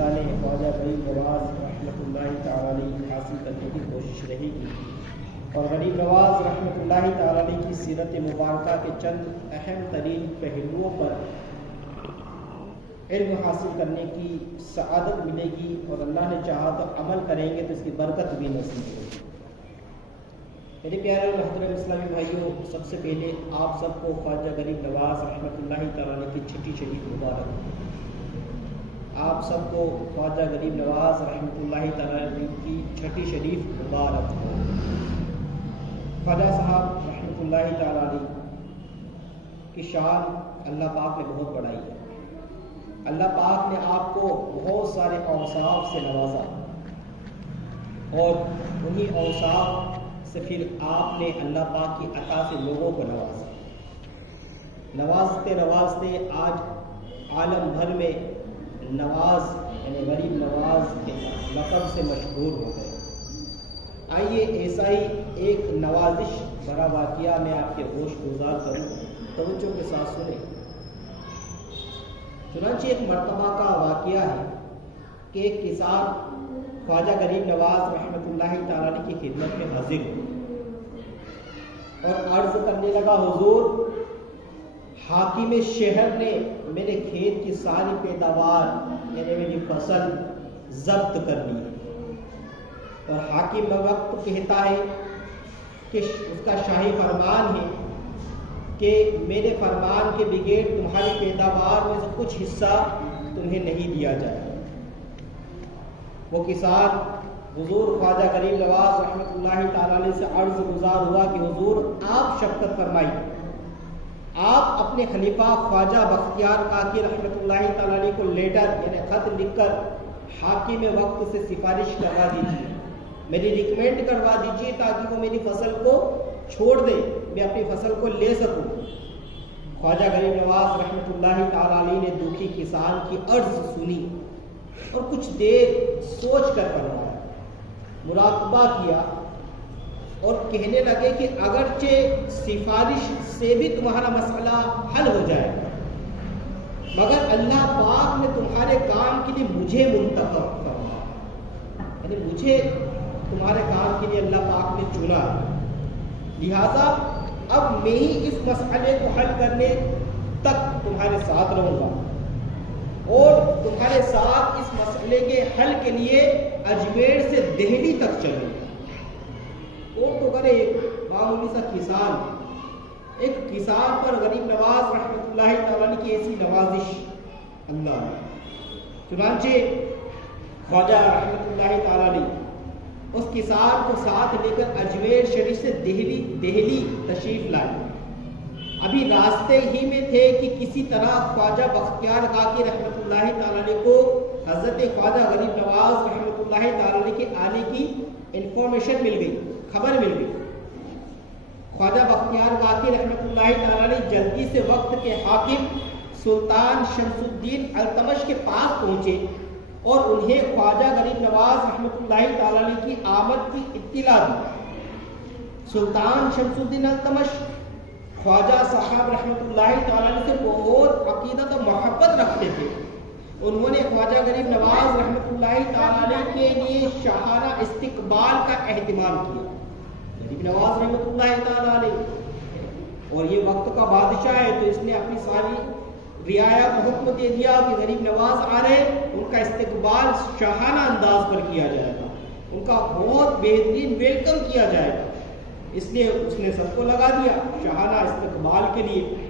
فیضان خواجہ غریب نواز رحمۃ اللہ تعالی علیہ حاصل کرنے کی کوشش رہے گی، اور غریب نواز رحمۃ اللہ تعالی علیہ کی سیرت مبارکہ کے چند اہم ترین پہلوؤں پر علم حاصل کرنے کی سعادت ملے گی، اور اللہ نے چاہا تو عمل کریں گے تو اس کی برکت بھی نصیب ہوگی۔ میرے پیارے محترم اسلامی بھائیوں، سب سے پہلے آپ سب کو خواجہ غریب نواز رحمۃ اللہ تعالیٰ عنہ کی چھٹی شریف مبارک۔ آپ سب کو خواجہ غریب نواز رحمۃ اللہ تعالیٰ عنہ کی چھٹی شریف مبارک۔ خواجہ صاحب رحمۃ اللہ تعالیٰ عنہ کی شان اللہ پاک نے بہت بڑھائی ہے۔ اللہ پاک نے آپ کو بہت سارے اوصاف سے نوازا، اور انہی اوصاف سے پھر آپ نے اللہ پاک کی عطا سے لوگوں کو نوازا۔ نوازتے نوازتے آج عالم بھر میں نواز یعنی غریب نواز کے لقب سے مشہور ہو گئے۔ آئیے ایسا ہی ایک نوازش بھرا واقعہ میں آپ کے ہوش گزار کروں، توجہ کے ساتھ سنیں۔ چنانچہ ایک مرتبہ کا واقعہ ہے کہ ایک کسان خواجہ غریب نواز رحمۃ اللہ تعالیٰ عنہ کی خدمت میں حاضر اور عرض کرنے لگا، حضور، حاکم شہر نے میرے کھیت کی ساری پیداوار یعنی میری فصل ضبط کر لی، اور حاکم وقت کہتا ہے کہ اس کا شاہی فرمان ہے کہ میرے فرمان کے بغیر تمہاری پیداوار میں سے کچھ حصہ تمہیں نہیں دیا جائے۔ وہ کسان حضور خواجہ غریب نواز رحمۃ اللہ تعالیٰ علیہ سے عرض گزار ہوا کہ حضور آپ شفقت فرمائیے، آپ اپنے خلیفہ خواجہ بختیار کاکی رحمۃ اللہ تعالیٰ علیہ کو لیٹر یعنی خط لکھ کر حاکم وقت سے سفارش کروا دیجیے، میری ریکمینڈ کروا دیجیے تاکہ وہ میری فصل کو چھوڑ دے، میں اپنی فصل کو لے سکوں۔ خواجہ غریب نواز رحمۃ اللہ تعالیٰ علیہ نے دکھی کسان کی عرض سنی اور کچھ دیر سوچ کر فرمایا، مراقبہ کیا اور کہنے لگے کہ اگرچہ سفارش سے بھی تمہارا مسئلہ حل ہو جائے گا، مگر اللہ پاک نے تمہارے کام کے لیے مجھے منتخب فرمایا، یعنی مجھے تمہارے کام کے لیے اللہ پاک نے چنا، لہذا اب میں ہی اس مسئلے کو حل کرنے تک تمہارے ساتھ رہوں گا، اور تمہارے ساتھ اس مسئلے کے حل کے لیے اجمیر سے دہلی تک چلوں گا۔ وہ تو کرے معمولی سا کسان، ایک کسان پر غریب نواز رحمۃ اللہ تعالیٰ کی ایسی نوازش اللہ نے۔ چنانچہ خواجہ رحمۃ اللہ تعالیٰ نے اس کسان کو ساتھ لے کر اجمیر شریف سے دہلی تشریف لائے۔ ابھی راستے ہی میں تھے کہ کسی طرح خواجہ بختیار کاکی رحمۃ اللہ تعالیٰ کو حضرت خواجہ غریب نواز رحمۃ اللہ تعالیٰ کے آنے کی انفارمیشن مل گئی، خبر مل گئی۔ خواجہ بختیار کاکی رحمۃ اللہ تعالیٰ جلدی سے وقت کے حاکم سلطان شمس الدین التمش کے پاس پہنچے اور انہیں خواجہ غریب نواز رحمۃ اللہ تعالیٰ کی آمد کی اطلاع دی۔ سلطان شمس الدین التمش خواجہ صاحب رحمۃ اللہ تعالیٰ سے بہت عقیدت و محبت رکھتے تھے۔ انہوں نے خواجہ غریب نواز رحمۃ اللہ تعالیٰ کے لیے شاہانہ استقبال کا اہتمام کیا۔ غریب نواز رحمۃ اللہ تعالیٰ اور یہ وقت کا بادشاہ ہے، تو اس نے اپنی ساری رعایا کو حکم دے دیا کہ غریب نواز آ رہے، ان کا استقبال شاہانہ انداز پر کیا جائے گا، ان کا بہت بہترین ویلکم کیا جائے گا۔ اس لیے اس نے سب کو لگا دیا شاہانہ استقبال کے لیے۔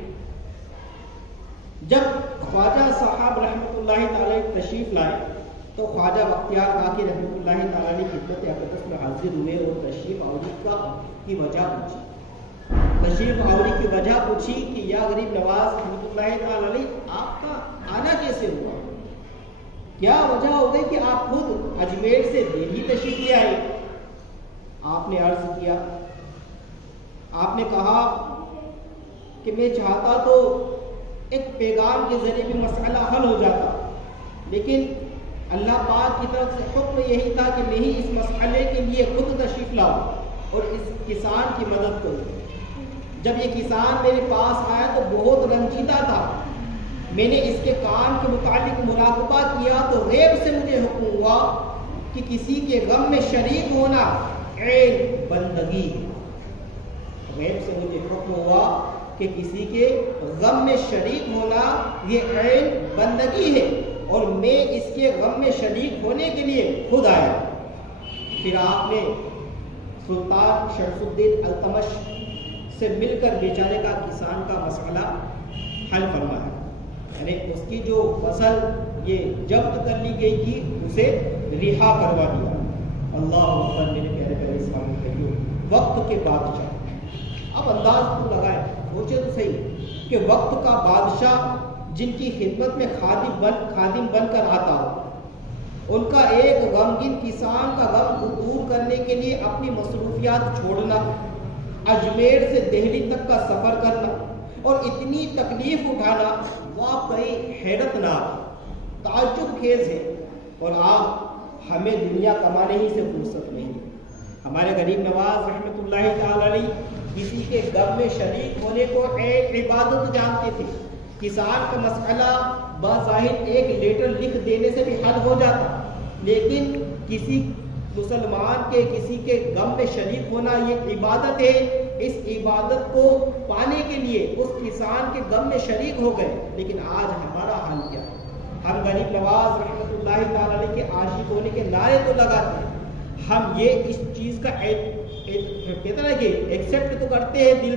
جب خواجہ صاحب رحمۃ اللہ تعالی تشریف لائے تو خواجہ بختیار کاکی رحمۃ اللہ تعالی خدمت اقدس میں حاضر ہوئے اور تشریف آوری کی وجہ پوچھی۔ تشریف آوری کی وجہ پوچھی کہ یا غریب نواز رحمۃ اللہ تعالی آپ کا آنا کیسے ہوا، کیا وجہ ہو گئی کہ آپ خود اجمیر سے دہلی تشریف لے آئے؟ آپ نے عرض کیا، آپ نے کہا کہ میں چاہتا تو ایک پیغام کے ذریعے بھی مسئلہ حل ہو جاتا، لیکن اللہ پاک کی طرف سے حکم یہی تھا کہ میں ہی اس مسئلے کے لیے خود تشریف لاؤں اور اس کسان کی مدد کروں۔ جب یہ کسان میرے پاس آیا تو بہت رنجیدہ تھا میں نے اس کے کام کے متعلق مراقبہ کیا تو غیب سے مجھے حکم ہوا کہ کسی کے غم میں شریک ہونا عین بندگی ہے. غیب سے مجھے حکم ہوا کہ کسی کے غم میں شریک ہونا یہ عین بندگی ہے اور میں اس کے غم میں شریک ہونے کے لیے خود آیا. پھر آپ نے سلطان شمس الدین التمش سے مل کر بیچارے کا کسان کا مسئلہ حل فرمایا. یعنی اس کی جو فصل یہ ضبط کر لی گئی تھی اسے رہا کروا دیا. اللہ اکبر میرے پیارے پیارے اسلامی بھائیوں، وقت کے بادشاہ. اب انداز تو لگائے، سوچے تو صحیح کہ وقت کا بادشاہ جن کی خدمت میں خادم بن کر آتا ہو، ان کا ایک غمگین کسان کا غم دور کرنے کے لیے اپنی مصروفیات چھوڑنا، اجمیر سے دہلی تک کا سفر کرنا اور اتنی تکلیف اٹھانا واقعی حیرت ناک تعجب خیز ہے. اور آپ ہمیں دنیا کمانے ہی سے فرصت نہیں. ہمارے غریب نواز رحمۃ اللہ تعالی علیہ کسی کے غم میں شریک ہونے کو ایک عبادت جانتے تھے. کسان کا مسئلہ بظاہر ایک لیٹر لکھ دینے سے بھی حل ہو جاتا، لیکن کسی مسلمان کے کسی کے غم میں شریک ہونا یہ عبادت ہے. اس عبادت کو پانے کے لیے اس کسان کے غم میں شریک ہو گئے. لیکن آج ہمارا حال کیا ہے؟ ہم غریب نواز رحمۃ اللہ تعالی علیہ کے عاشق ہونے کے نعرے تو لگاتے ہیں، ہم یہ اس چیز کا کہتے ہیں کہ ایکسیپٹ تو کرتے ہیں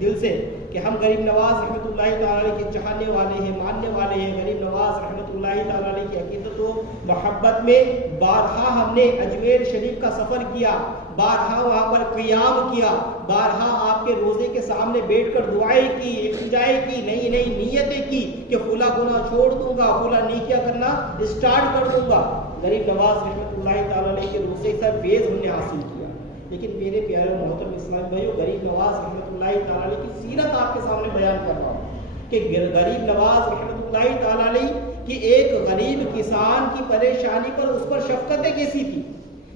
دل سے کہ ہم غریب نواز رحمۃ اللہ تعالی علیہ کے چاہنے والے ہیں، ماننے والے ہیں. غریب نواز رحمۃ اللہ تعالی علیہ کی عقیدت و محبت میں بارہا ہم نے اجمیر شریف کا سفر کیا، بارہا وہاں پر قیام کیا، بارہا آپ کے روزے کے سامنے بیٹھ کر دعائیں کی، التجائیں کی، نئی نئی نیتیں کی کہ فلاں گناہ چھوڑ دوں گا، فلاں نیکیاں کرنا اسٹارٹ کر دوں گا. غریب نواز رحمۃ اللہ تعالی علیہ کے روزے کا فیض ہم نے حاصل کیا. لیکن میرے پیارے محترم اسلام بھائیو، غریب نواز رحمۃ اللہ تعالی علیہ کی سیرت آپ کے سامنے بیان کر رہا ہوں کہ غریب نواز رحمۃ اللہ تعالی علیہ کی ایک غریب کسان کی پریشانی پر اس پر شفقتیں کیسی تھی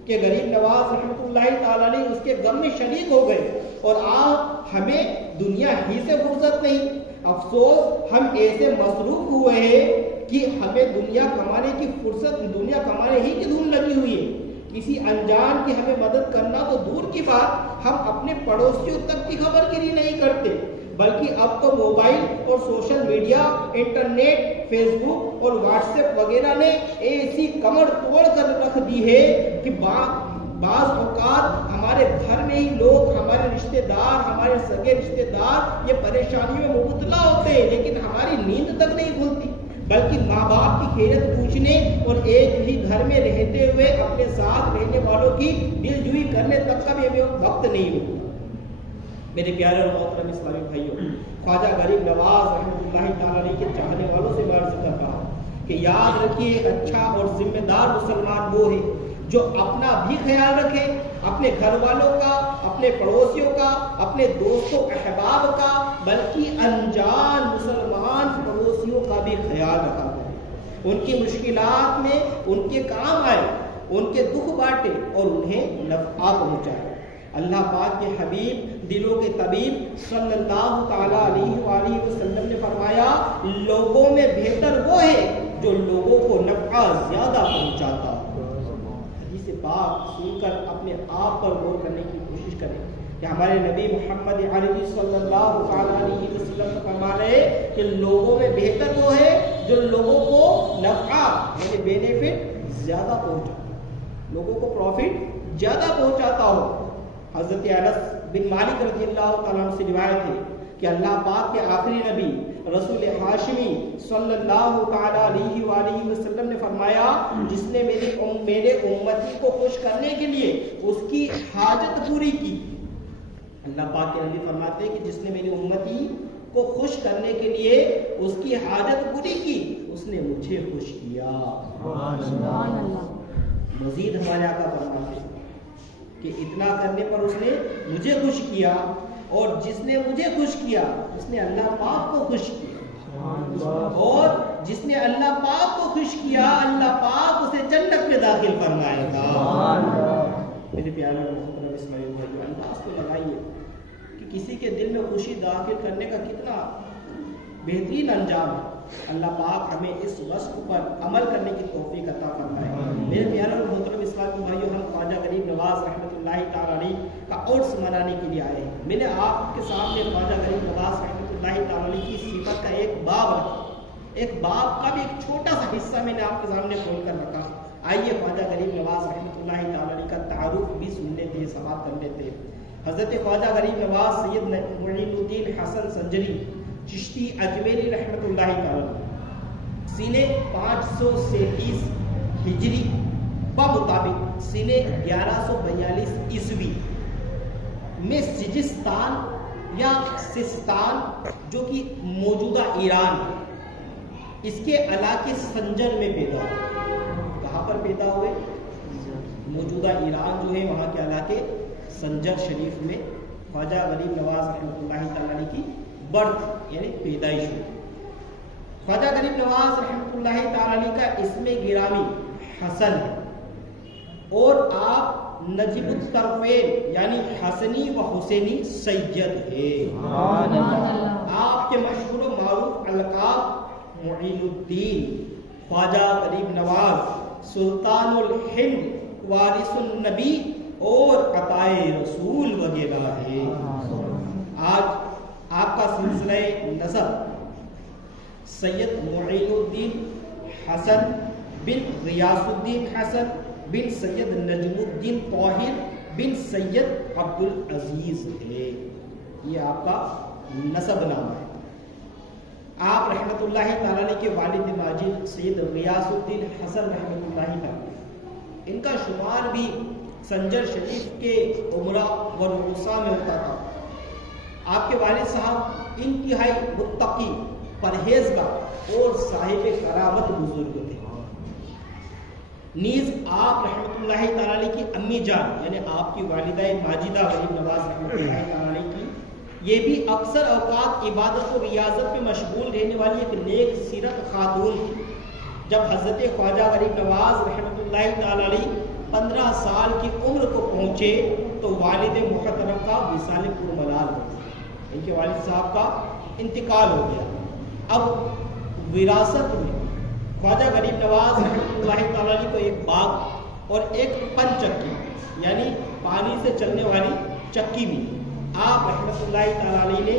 کہ غریب نواز رحمۃ اللہ تعالی علیہ اس کے غم میں شریک ہو گئے. اور آپ ہمیں دنیا ہی سے فرصت نہیں. افسوس ہم ایسے مصروف ہوئے ہیں کہ ہمیں دنیا کمانے کی فرصت، دنیا کمانے ہی کی دھن لگی ہوئی ہے. کسی انجان کی ہمیں مدد کرنا تو دور کی بات، ہم اپنے پڑوسیوں تک کی خبر گیری نہیں کرتے، بلکہ اب تو موبائل اور سوشل میڈیا، انٹرنیٹ، فیس بک اور واٹس ایپ وغیرہ نے ایسی کمر توڑ کر رکھ دی ہے کہ بعض اوقات ہمارے گھر میں ہی لوگ، ہمارے رشتہ دار، ہمارے سگے رشتہ دار یہ پریشانیوں میں مبتلا ہوتے ہیں، لیکن ہماری نیند تک نہیں کھلتی، بلکہ ماں باپ کی خیریت پوچھنے اور ایک ہی گھر میں رہتے ہوئے اپنے ساتھ رہنے والوں کی دل جوئی کرنے تک کا بھی ہمیں وقت نہیں ملتا. میرے پیارے اور محترم اسلامی بھائیوں، خواجہ غریب نواز رحمۃ اللہ تعالی علیہ کے چاہنے والوں سے عرض کرتا ہوں کہ یاد رکھیے، ایک اچھا اور ذمہ دار مسلمان وہ ہے جو اپنا بھی خیال رکھے، اپنے گھر والوں کا، اپنے پڑوسیوں کا، اپنے دوستوں احباب کا، بلکہ انجان مسلمان پڑوسیوں کا بھی خیال رکھا کرے. ان کی مشکلات میں ان کے کام آئے، ان کے دکھ بانٹے اور انہیں نفع پہنچائے. اللہ پاک کے حبیب، دلوں کے طبیب صلی اللہ تعالی علیہ وآلہ وسلم نے فرمایا، لوگوں میں بہتر وہ ہے جو لوگوں کو نفع زیادہ پہنچاتا. حدیث پاک سن کر اپنے آپ پر غور کرنے کی کوشش کریں کہ ہمارے نبی محمد عربی صلی اللہ تعالی علیہ وسلم فرما رہے کہ لوگوں میں بہتر وہ ہے جو لوگوں کو نفع یعنی بینیفٹ زیادہ پہنچاتا، لوگوں کو پروفٹ زیادہ پہنچاتا ہو. حضرت انس بن مالک رضی اللہ تعالیٰ عنہ سے روایت ہے کہ اللہ پاک کے آخری نبی رسول ہاشمی صلی اللہ تعالی علیہ وآلہ وسلم نے فرمایا، جس نے میرے امتی کو خوش کرنے کے لیے اس کی حاجت پوری کی. اللہ پاک کے نبی فرماتے ہیں کہ جس نے میری امتی کو خوش کرنے کے لیے اس کی حاجت پوری کی، اس نے مجھے خوش کیا. سبحان اللہ. مزید ہمارے آقا فرماتے ہیں کہ اتنا کرنے پر اس نے مجھے خوش کیا، اور جس نے مجھے خوش کیا اس نے اللہ پاک کو خوش کیا، اور جس نے اللہ پاک کو خوش کیا اللہ پاک اسے جنت میں داخل فرمائے گا. میرے پیارے محترم اسلامی بھائیو، انداز تو لگائیے کہ کسی کے دل میں خوشی داخل کرنے کا کتنا بہترین انجام ہے. اللہ پاک ہمیں اس وصف پر عمل کرنے کی توفیق عطا فرمائے۔ میرے پیارے اور محترم اسلام کے بھائیوں، ہم خواجہ غریب نواز رحمۃ اللہ تعالیٰ علیہ کا عرس منانے کے لیے آئے ہیں۔ میں نے آپ کے سامنے خواجہ غریب نواز رحمۃ اللہ تعالیٰ علیہ کی صفت کا ایک باب رکھا، ایک باب کا بھی ایک چھوٹا سا حصہ میں نے آپ کے سامنے کھول کر رکھا۔ آئیے خواجہ غریب نواز رحمۃ اللہ تعالیٰ علیہ کا تعارف بھی سن لیتے ہیں، سماعت کر لیتے ہیں۔ حضرت خواجہ غریب نواز سید معین الدین حسن سنجری چشتی اجمیری رحمۃ اللہ تعالیٰ سینے 537 ہجری بمطابق سینے 1142 عیسوی میں سجستان یا سستان جو کہ موجودہ ایران اس کے علاقے سنجر میں پیدا ہوئے۔ کہاں پر پیدا ہوئے؟ موجودہ ایران جو ہے وہاں کے علاقے سنجر شریف میں خواجہ غریب نواز رحمۃ اللہ تعالیٰ کی برتھ یعنی پیدائش ہوئی۔ خواجہ غریب نواز رحمۃ اللہ تعالیٰ کا اسم گرامی حسن ہے اور آپ نجیب الطرفین یعنی حسنی و حسینی سید ہے۔ آپ کے مشہور و معروف القاب معین الدین، خواجہ غریب نواز، سلطان الہند، وارث النبی اور عطائے رسول وغیرہ ہے۔ آج آپ کا سلسلہ نسب سید معین الدین حسن بن غیاث الدین حسن بن سید نجم الدین طاہر بن سید عبد العزیز ہے۔ یہ آپ کا نسب نام ہے۔ آپ رحمت اللہ تعالیٰ کے والد ماجد سید غیاث الدین حسن رحمت اللہ تعالیٰ، ان کا شمار بھی سنجر شریف کے عمرہ و رؤسا میں ہوتا تھا۔ آپ کے والد صاحب انتہائی متقی، پرہیزگار اور صاحب کرامت بزرگ تھے۔ نیز آپ رحمت اللہ تعالی کی امی جان یعنی آپ کی والدہ ماجدہ غریب نواز رحمت اللہ تعالی کی یہ بھی اکثر اوقات عبادت و ریاضت میں مشغول رہنے والی ایک نیک سیرت خاتون تھی۔ جب حضرت خواجہ غریب نواز رحمت اللہ تعالی 15 سال کی عمر کو پہنچے تو والد محترم کا وصال پرملال ہو گیا، ان کے والد صاحب کا انتقال ہو گیا۔ اب وراثت میں خواجہ غریب نواز رحمۃ اللہ تعالیٰ کو ایک باغ اور ایک پن چکی یعنی پانی سے چلنے والی چکی بھی آپ رحمۃ اللہ تعالیٰ نے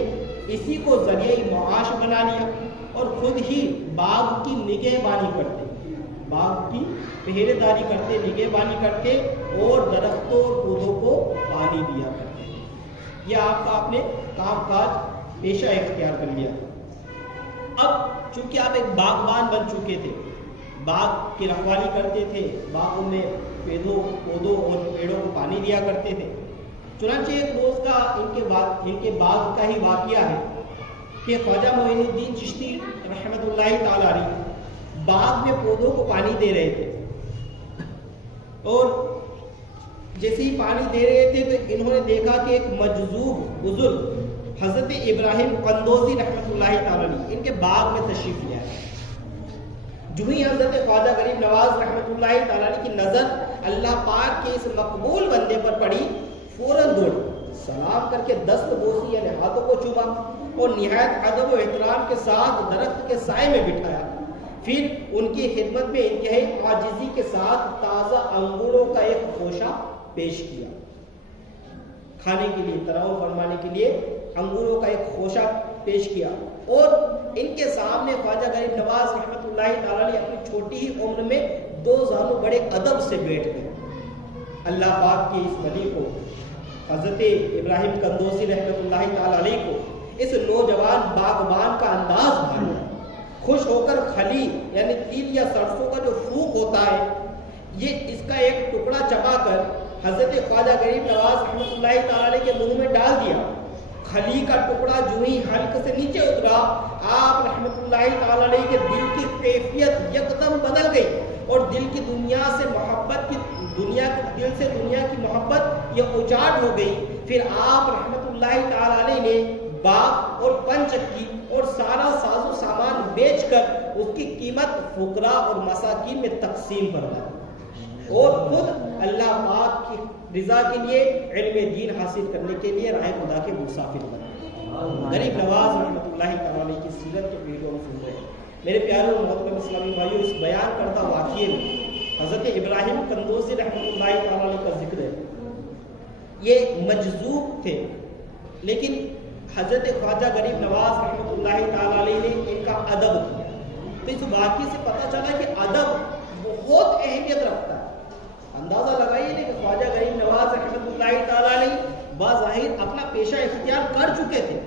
اسی کو ذریعہ معاش بنا لیا اور خود ہی باغ کی نگہبانی کرتے، باغ کی پہرے داری کرتے، نگہبانی کرتے اور درختوں اور پودوں کو پانی دیا کرتے۔ یہ آپ کا اپنے کام کاج پیشہ اختیار کر لیا۔ اب چونکہ آپ ایک باغبان بن چکے تھے، باغ کی رکھوالی کرتے تھے، باغوں میں پودوں اور پیڑوں کو پانی دیا کرتے تھے۔ چنانچہ ایک روز کا ان کے باغ کا ہی واقعہ ہے کہ خواجہ معین الدین چشتی رحمۃ اللہ تعالی علیہ باغ میں پودوں کو پانی دے رہے تھے اور جیسے ہی پانی دے رہے تھے تو انہوں نے دیکھا کہ ایک مجذوب بزرگ حضرت ابراہیم قندوزی رحمۃ اللہ تعالی علیہ ان کے باغ میں تشریف لے آئے۔ جو ہی حضرت خواجہ غریب نواز رحمۃ اللہ تعالی علیہ کی نظر اللہ پاک کے اس مقبول بندے پر پڑی، فوراً دوڑ سلام کر کے دست بوسی یعنی ہاتھوں کو چوما اور نہایت ادب و احترام کے ساتھ درخت کے سائے میں بٹھایا۔ پھر ان کی خدمت میں انتہائی عاجزی کے ساتھ تازہ انگوروں کا ایک خوشہ پیش کیا، کھانے کے لیے تناول فرمانے کے لیے انگوروں کا ایک خوشہ پیش کیا اور ان کے سامنے خواجہ غریب نواز رحمۃ اللہ تعالی اپنی چھوٹی ہی عمر میں 2 زانو بڑے ادب سے بیٹھ گئے۔ اللہ پاک کے اس ولی کو حضرت ابراہیم قندوزی رحمۃ اللہ تعالی علیہ کو اس نوجوان باغبان کا انداز بھایا۔ خوش ہو کر خلی یعنی تیل یا سرسوں کا جو پھوک ہوتا ہے یہ اس کا ایک ٹکڑا چبا کر حضرت خواجہ غریب نواز رحمۃ اللہ تعالی علیہ کے منہ میں ڈال دیا۔ خلی کا ٹکڑا جو ہی حلق سے نیچے اترا، آپ رحمۃ اللہ تعالی علیہ کے دل کی کیفیت یکدم بدل گئی اور دل کی دنیا سے محبت کی دنیا کی محبت یہ اچاٹ ہو گئی۔ پھر آپ رحمۃ اللہ تعالی علیہ نے باغ اور پن چکی اور سارا ساز و سامان بیچ کر اس کی قیمت فقراء اور مساکین میں تقسیم فرمائی اور خود اللہ پاک کی رضا کے لیے علم دین حاصل کرنے کے لیے راہ خدا کے مسافر بنے۔ غریب نواز رحمۃ اللہ تعالی کی سیرت کے ویڈیو سن رہے ہیں۔ میرے پیارے اور محترم اسلامی بھائیوں، اس بیان کردہ واقعے میں حضرت ابراہیم قندوزی رحمۃ اللہ تعالیٰ علیہ کا ذکر ہے۔ یہ مجذوب تھے، لیکن حضرت خواجہ غریب نواز رحمۃ اللہ تعالیٰ علیہ نے ان کا ادب کیا۔ تو اس واقعے سے پتہ چلا کہ ادب بہت اہمیت رکھتا ہے۔ اندازہ لگائیے کہ خواجہ غریب نواز رحمۃ اللہ تعالیٰ علیہ بظاہر اپنا پیشہ اختیار کر چکے تھے۔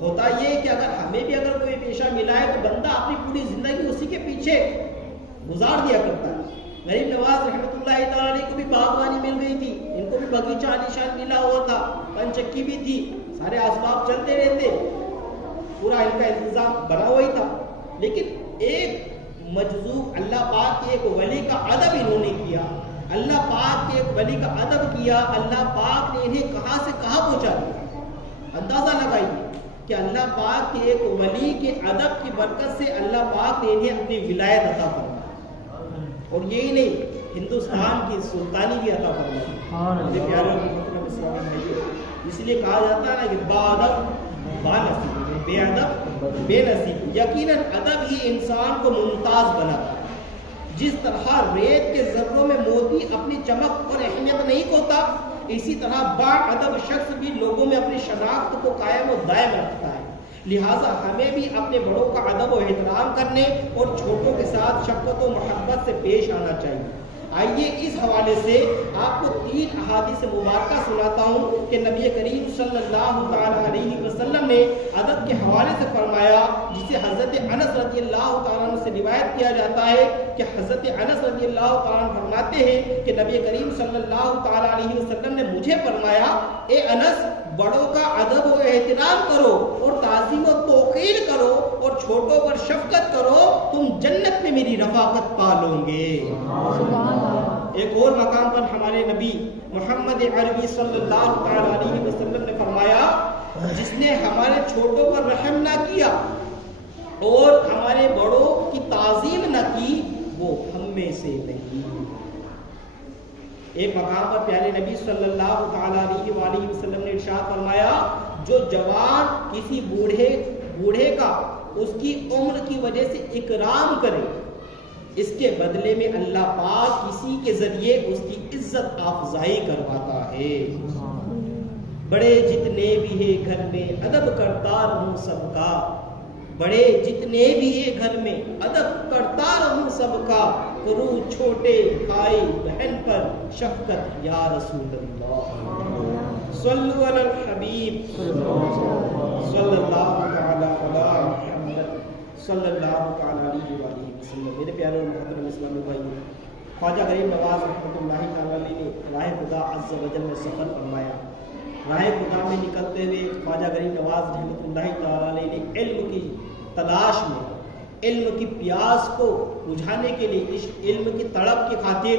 ہوتا یہ کہ اگر ہمیں بھی اگر کوئی پیشہ ملا ہے تو بندہ اپنی پوری زندگی اسی کے پیچھے گزار دیا کرتا ہے۔ غریب نواز رحمۃ اللہ تعالیٰ علیہ کو بھی باغبانی مل گئی تھی، ان کو بھی باغیچہ عالیشان ملا ہوا تھا، پن چکی بھی تھی، سارے اسباب چلتے رہتے، پورا ان کا انتظام بنا ہوا ہی تھا۔ لیکن ایک مجذوب اللہ پاک کے ایک ولی کا ادب انہوں نے کیا، اللہ پاک کے ایک ولی کا ادب کیا، اللہ پاک نے انہیں کہاں سے کہاں پہنچا دیا۔ اندازہ لگائیے کہ اللہ پاک کے ایک ولی کے ادب کی برکت سے اللہ پاک نے انہیں اپنی ولایت عطا فرمائی، اور یہی نہیں ہندوستان کی سلطانی بھی عطا فرمائی۔ اس لیے کہا جاتا ہے نا کہ با ادب با نصیب، بے ادب بے نصیب۔ یقیناً ادب ہی انسان کو ممتاز بناتا ہے۔ جس طرح ریت کے ذروں میں موتی اپنی چمک اور اہمیت نہیں کھوتا، اسی طرح با ادب شخص بھی لوگوں میں اپنی شناخت کو قائم و دائم رکھتا ہے۔ لہٰذا ہمیں بھی اپنے بڑوں کا ادب و احترام کرنے اور چھوٹوں کے ساتھ شفقت و محبت سے پیش آنا چاہیے۔ آئیے اس حوالے سے آپ کو 3 احادیث مبارکہ سناتا ہوں کہ نبی کریم صلی اللہ تعالیٰ علیہ وسلم نے ادب کے حوالے سے فرمایا، جسے حضرت انس رضی اللہ تعالیٰ عنہ سے روایت کیا جاتا ہے کہ حضرت انس رضی اللہ تعالیٰ عنہ فرماتے ہیں کہ نبی کریم صلی اللہ تعالیٰ علیہ وسلم نے مجھے فرمایا، اے انس، بڑوں کا ادب و احترام کرو اور تعظیم و توقیر کرو اور چھوٹوں پر شفقت کرو، تم جنت میں میری رفاقت پالو گے۔ ایک اور مقام پر ہمارے نبی محمد عربی صلی اللہ تعالیٰ علیہ وسلم نے فرمایا، جس نے ہمارے چھوٹوں پر رحم نہ کیا اور ہمارے بڑوں کی تعظیم نہ کی، وہ ہم میں سے نہیں۔ ایک مقام پر پیارے نبی صلی اللہ تعالیٰ علیہ وآلہ وسلم نے ارشاد فرمایا، جو جوان کسی بوڑھے کا اس کی عمر کی وجہ سے اکرام کرے، اس کے بدلے میں اللہ پاک کسی کے ذریعے اس کی عزت افزائی کرواتا ہے۔ بڑے جتنے بھی ہیں گھر میں ادب کرتا رہوں سب کا، بڑے جتنے بھی ہیں گھر میں ادب کرتا رہوں سب کا، کروں چھوٹے بھائی بہن پر شفقت یا رسول اللہ۔ صلو علی الحبیب صلی اللہ تعالی علی محمد صلی اللہ تعالی علیہ وآلہ وسلم۔ میرے پیارے اور محترم اسلامی بھائیوں، خواجہ غریب نواز رحمۃ اللہ تعالی علیہ نے راہ خدا عز و جل میں سفر فرمایا۔ راہ خدا میں نکلتے ہوئے خواجہ غریب نواز رحمۃ اللہ تعالی علیہ نے علم کی تلاش میں، علم کی پیاس کو بجھانے کے لیے، اس علم کی تڑپ کی خاطر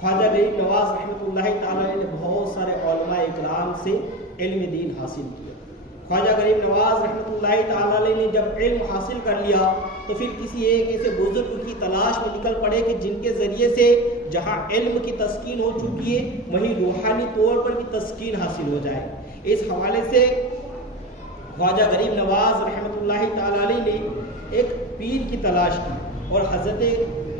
خواجہ غریب نواز رحمۃ اللہ تعالی علیہ نے بہت سارے علماء اکرام سے علم دین حاصل کیا۔ خواجہ غریب نواز رحمۃ اللہ تعالی علیہ نے جب علم حاصل کر لیا تو پھر کسی ایک ایسے بزرگ کی تلاش میں نکل پڑے کہ جن کے ذریعے سے جہاں علم کی تسکین ہو چکی ہے وہیں روحانی طور پر بھی تسکین حاصل ہو جائے۔ اس حوالے سے خواجہ غریب نواز رحمۃ اللہ تعالی علیہ نے ایک پیر کی تلاش کی اور حضرت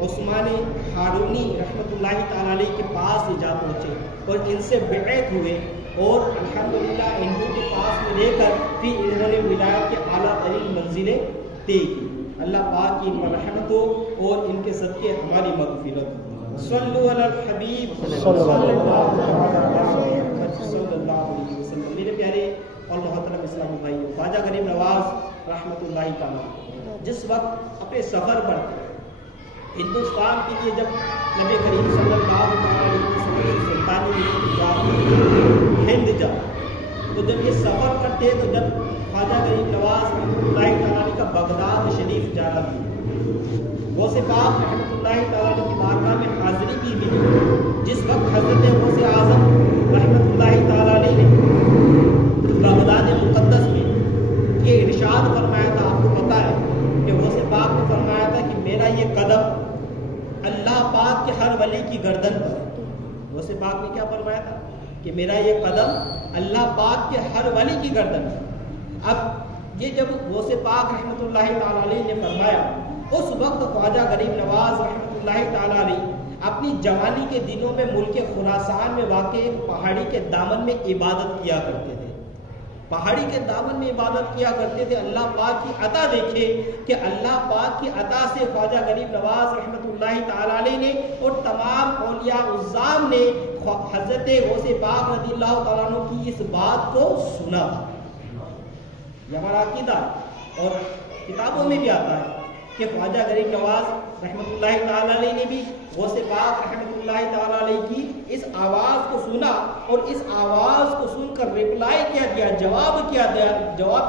عثمان ہارونی رحمۃ اللہ تعالی علیہ کے پاس جا پہنچے اور ان سے بیعت ہوئے، اور الحمدللہ انہوں کے پاس میں رہ کر پھر انہوں نے ولایت کے اعلیٰ ترین منزلیں طے کی۔ اللہ پاک کی ان پر رحمت ہو اور ان کے صدقے ہماری مغفرت ہو۔ صلو علی الحبیب صلی اللہ علیہ وسلم۔ میرے پیارے اور محترم اسلامی بھائیوں، خواجہ غریب نواز رحمۃ اللہ تعالیٰ جس وقت اپنے سفر پر تھے ہندوستان کے لیے، جب نبی کریم صلی اللہ علیہ وسلم سلطانی ہند جا، تو جب یہ سفر پر تھے تو جب خواجہ غریب نواز رحمۃ اللہ تعالیٰ کا بغداد شریف جانا تھا، غوث پاک رحمۃ اللہ تعالیٰ کی بارگاہ میں حاضری بھی ملی۔ جس وقت حضرت غوث اعظم رحمۃ اللہ تعالیٰ نے بغداد مقدس میں یہ ارشاد فرمایا تھا، آپ کو پتہ ہے کہ غوث پاک نے فرمایا تھا کہ میرا یہ قدم اللہ پاک کے ہر ولی کی گردن پر ہے۔ غوث پاک نے کیا فرمایا تھا کہ میرا یہ قدم اللہ پاک کے ہر ولی کی گردن پر۔ اب یہ جب غوث پاک رحمۃ اللہ تعالی علیہ نے فرمایا اس وقت خواجہ غریب نواز رحمۃ اللہ تعالی علیہ اپنی جوانی کے دنوں میں ملک خراسان میں واقع ایک پہاڑی کے دامن میں عبادت کیا کرتے تھے. پہاڑی کے دامن میں عبادت کیا کرتے تھے. اللہ پاک کی عطا دیکھے کہ اللہ پاک کی عطا سے خواجہ غریب نواز رحمۃ اللہ تعالی علیہ نے اور تمام اولیاء العظام نے حضرت غوث پاک رضی اللہ تعالیٰ عنہ کی اس بات کو سنا. یہ ہمارا عقیدہ ہے اور کتابوں میں بھی آتا ہے کہ خواجہ غریب نواز رحمۃ اللہ تعالی علیہ نے بھی غوث پاک رحمۃ اللہ تعالی علیہ کی اس آواز کو سنا اور اس آواز کو سن کر ریپلائی کیا دیا، جواب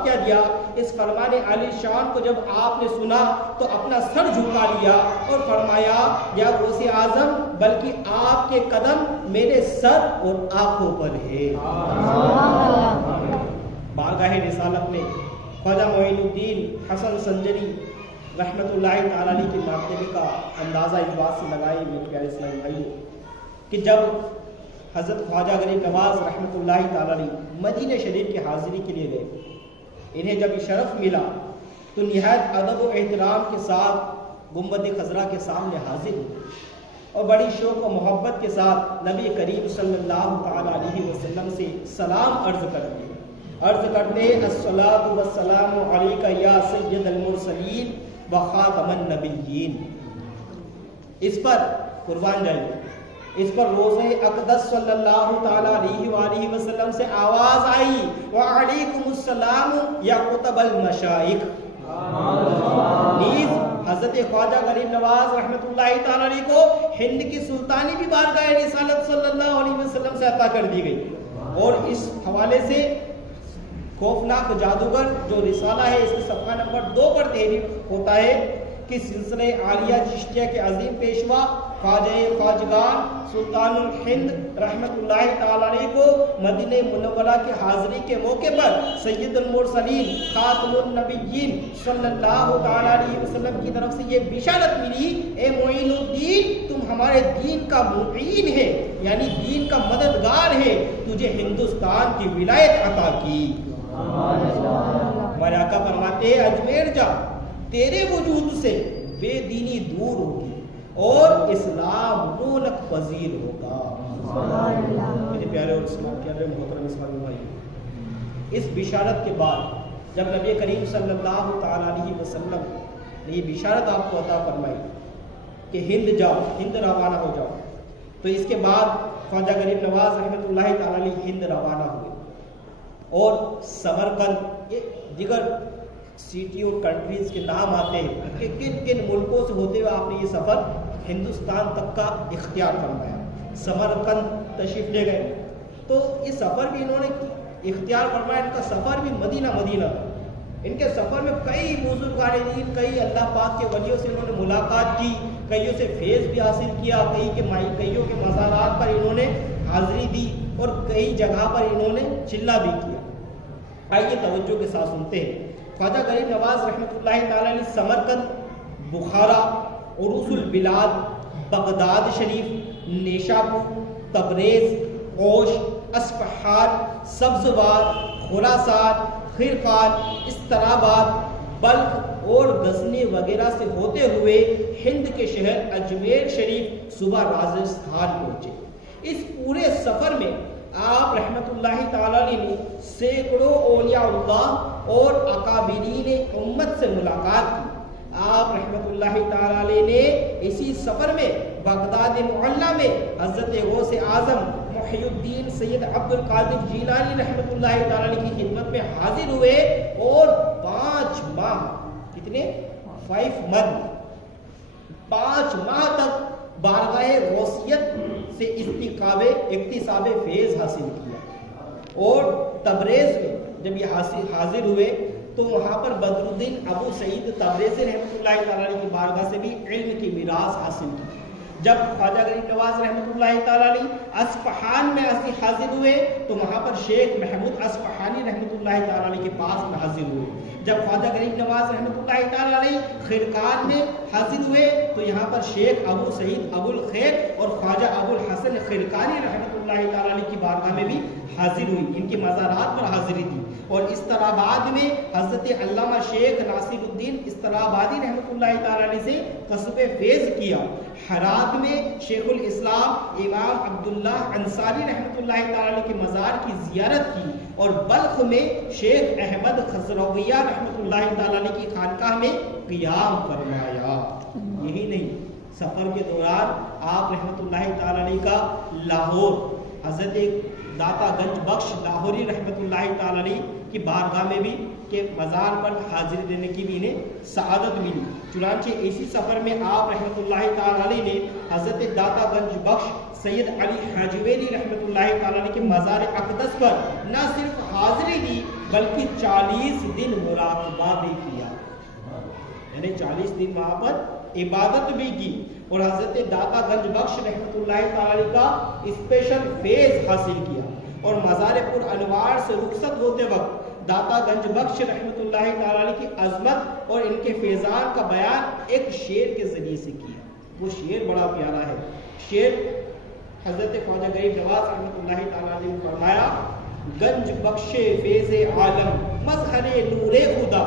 کیا دیا. اس فرمان عالی شان کو جب آپ نے سنا تو اپنا سر جھکا لیا اور فرمایا یا غوث اعظم بلکہ آپ کے قدم میرے سر اور آنکھوں پر ہے. بارگاہ رسالت میں خواجہ معین الدین حسن سنجری رحمۃ اللہ تعالی علیہ کے مرتبے کا اندازہ اس بات سے لگائے میرے پیارے اسلامی بھائیوں کہ جب حضرت خواجہ غریب نواز رحمۃ اللہ تعالی علیہ مدینہ شریف کی حاضری کے لیے گئے، انہیں جب یہ شرف ملا تو نہایت ادب و احترام کے ساتھ گنبد خضرا کے سامنے حاضر ہوئے اور بڑی شوق و محبت کے ساتھ نبی کریم صلی اللہ تعالی علیہ وسلم سے سلام عرض کرتے الصلاۃ والسلام علیک یا سید المرسلین و خاتم النبیین. اس پر قربان جائے، اس پر روزہ اقدس صلی اللہ تعالی علیہ وآلہ وسلم سے آواز آئی وعلیکم السلام یا قطب المشائخ. نیز حضرت خواجہ غریب نواز رحمۃ اللہ تعالی علیہ کو ہند کی سلطانی بھی بارگاہ رسالت صلی اللہ علیہ وسلم سے عطا کر دی گئی. اور اس حوالے سے خوفناک جادوگر جو رسالہ ہے اس کے صفحہ نمبر 2 پر تحریر ہوتا ہے کہ سلسلہ عالیہ چشتیہ کے عظیم پیشوا خواجہ خواجگان سلطان الہند رحمۃ اللہ تعالی علیہ کو مدینہ منورہ کی حاضری کے موقع پر سید المرسلین خاتم النبیین صلی اللہ تعالی علیہ وسلم کی طرف سے یہ بشارت ملی اے معین الدین تم ہمارے دین کا معین ہے، یعنی دین کا مددگار ہے، تجھے ہندوستان کی ولایت عطا کی. ہمارے آقا فرماتے ہیں اجمیر جا، تیرے وجود سے بے دینی دور ہوگی اور اسلام رونق پذیر ہوگا. میرے پیارے اور محترم اسلامی بھائی، اس بشارت کے بعد جب نبی کریم صلی اللہ تعالی علیہ وسلم نے یہ بشارت آپ کو عطا فرمائی کہ ہند جاؤ، ہند روانہ ہو جاؤ، تو اس کے بعد خواجہ غریب نواز رحمۃ اللہ تعالی علیہ ہند روانہ ہوئے اور سمرقند دیگر سٹی اور کنٹریز کے نام آتے ہیں کہ کن کن ملکوں سے ہوتے ہوئے آپ نے یہ سفر ہندوستان تک کا اختیار فرمایا. سمرقند تشریف لے گئے تو یہ سفر بھی انہوں نے اختیار فرمایا. ان کا سفر بھی مدینہ تھا. ان کے سفر میں کئی بزرگان دین، کئی اللہ پاک کے ولیوں سے انہوں نے ملاقات کی، کئیوں سے فیض بھی حاصل کیا، کئیوں کے مزارات پر انہوں نے حاضری دی اور کئی جگہ پر انہوں نے چلہ بھی کیا. آئیے توجہ کے ساتھ سنتے ہیں. خواجہ غریب نواز رحمۃ اللہ تعالی علیہ سمرقند، بخارا، عروس البلاد، بغداد شریف، نیشاپور، تبریز، اوش، اصفہان، سبزوار، خراسان، خرقان، استراباد، بلخ اور غزنی وغیرہ سے ہوتے ہوئے ہند کے شہر اجمیر شریف صوبہ راجستھان پہنچے. اس پورے سفر میں آپ رحمت اللہ تعالی علیہ نے سینکڑوں اولیاء اللہ اور اکابرین امت سے ملاقات کی. آپ رحمت اللہ تعالی علیہ نے اسی سفر میں بغداد معلیٰ میں حضرت غوث اعظم محی الدین سید عبد القادر جیلانی رحمت اللہ تعالی علیہ کی خدمت میں حاضر ہوئے اور 5 ماہ کتنے 5 ماہ تک بارگاہ غوثیت سے اکتساب فیض حاصل کیا. اور تبریز میں جب یہ حاضر ہوئے تو وہاں پر بدر الدین ابو سعید تبریزی رحمۃ اللہ تعالی کی بارگاہ سے بھی علم کی میراث حاصل کی. جب خواجہ غریب نواز رحمۃ اللہ تعالیٰ علیہ اصفہان میں حاضر ہوئے تو وہاں پر شیخ محمود اصفہانی رحمۃ اللہ تعالیٰ علیہ کے پاس میں حاضر ہوئے. جب خواجہ غریب نواز رحمۃ اللہ تعالیٰ علیہ خرقان میں حاضر ہوئے تو یہاں پر شیخ ابو سعید ابو الخیر اور خواجہ ابو الحسن خرقانی رحمۃ اللہ تعالیٰ علیہ کی بارگاہ میں بھی حاضر ہوئی. ان کے مزارات پر حاضری تھی. اور استراباد میں حضرت علامہ شیخ ناصر الدین استرابادی رحمۃ اللہ تعالیٰ علیہ سے قصب فیض کیا. ہرات میں شیخ الاسلام امام عبداللہ انصاری رحمۃ اللہ تعالیٰ علیہ کے مزار کی زیارت کی. اور بلخ میں شیخ احمد خضرویہ رحمۃ اللہ تعالیٰ علیہ کی خانقاہ میں قیام فرمایا. یہی نہیں، سفر کے دوران آپ رحمۃ اللہ تعالیٰ علیہ کا لاہور حضرت داتا گنج بخش لاہوری رحمۃ اللہ تعالیٰ علیہ کی بارگاہ میں بھی کے مزار پر حاضری دینے کی بھی انہیں سعادت ملی. چنانچہ اسی سفر میں آپ رحمۃ اللہ تعالیٰ علیہ نے حضرت داتا گنج بخش سید علی حاجویری رحمۃ اللہ تعالیٰ علیہ کے مزار اقدس پر نہ صرف حاضری دی بلکہ 40 دن مراقبہ بھی کیا، یعنی 40 دن وہاں پر عبادت بھی کی. اور حضرت داتا گنج بخش رحمۃ اللہ تعالیٰ علیہ کا اسپیشل فیض حاصل کیا. اور مزار پر انوار سے رخصت ہوتے وقت داتا گنج بخش رحمۃ اللہ تعالیٰ علیہ کی عظمت اور ان کے فیضان کا بیان ایک شعر کے ذریعے سے کیا. وہ شعر بڑا پیارا ہے. شعر حضرت خواجہ غریب نواز رحمۃ اللہ تعالیٰ علیہ نے فرمایا: گنج بخش فیض عالم مظہر نور خدا،